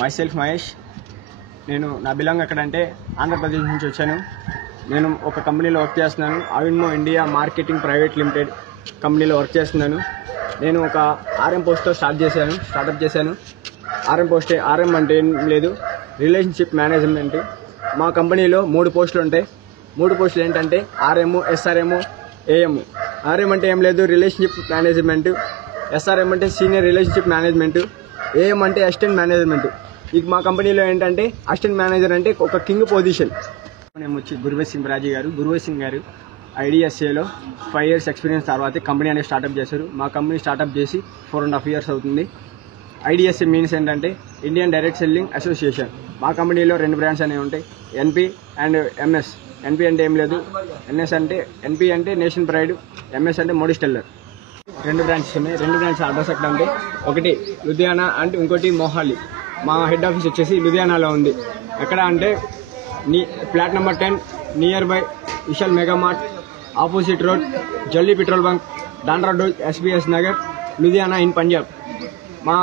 myself Mahesh. నేను నా belong ఎక్కడంటే ఆంధ్రప్రదేశ్ నుంచి వచ్చాను. నేను ఒక కంపెనీలో వర్క్ చేస్తున్నాను. అవిన్మో ఇండియా మార్కెటింగ్ ప్రైవేట్ లిమిటెడ్ కంపెనీలో వర్క్ చేస్తున్నాను. నేను ఒక RM పోస్ట్తో స్టార్టప్ చేశాను. RM అంటే ఏం లేదు, రిలేషన్షిప్ మేనేజ్మెంట్. మా కంపెనీలో 3 పోస్టులు ఉంటాయి. 3 పోస్టులు ఏంటంటే RM, SRM, AM. RM అంటే ఏం లేదు, రిలేషన్షిప్ మేనేజ్మెంట్. SRM అంటే సీనియర్ రిలేషన్షిప్ మేనేజ్మెంట్. AM అంటే అసిస్టెంట్ మేనేజ్మెంట్. ఇక మా కంపెనీలో ఏంటంటే అసిస్టెంట్ మేనేజర్ అంటే ఒక కింగ్ పొజిషన్. నేను వచ్చి గురువేష్ సింగ్ రాజీ గారు. గురువేష్ సింగ్ గారు IDSAలో 5 years ఎక్స్పీరియన్స్ తర్వాత కంపెనీ అనేది స్టార్టప్ చేశారు. మా కంపెనీ స్టార్టప్ చేసి 4.5 years అవుతుంది. IDSA మీన్స్ ఏంటంటే ఇండియన్ డైరెక్ట్ సెల్లింగ్ అసోసియేషన్. మా కంపెనీలో 2 బ్రాండ్స్ అనేవి ఉంటాయి, NP అండ్ MS. NP అంటే ఏం లేదు, NP అంటే నేషన్ ప్రైడ్, MS అంటే మోడిస్టెల్లర్. 2 బ్రాంచెస్ ఉన్నాయి. 2 బ్రాంచెస్ అడ్రస్ ఎక్కడ అంటే ఒకటి లుధియానా అండ్ ఇంకోటి మొహాలి. మా హెడ్ ఆఫీస్ వచ్చేసి లుధియానాలో ఉంది. ఎక్కడ అంటే flat number 10 near by Vishal Megamart, opposite road, Jalli petrol bunk, డాండ్రా డోజ్, SBS నగర్, లుధియానా ఇన్ పంజాబ్. మా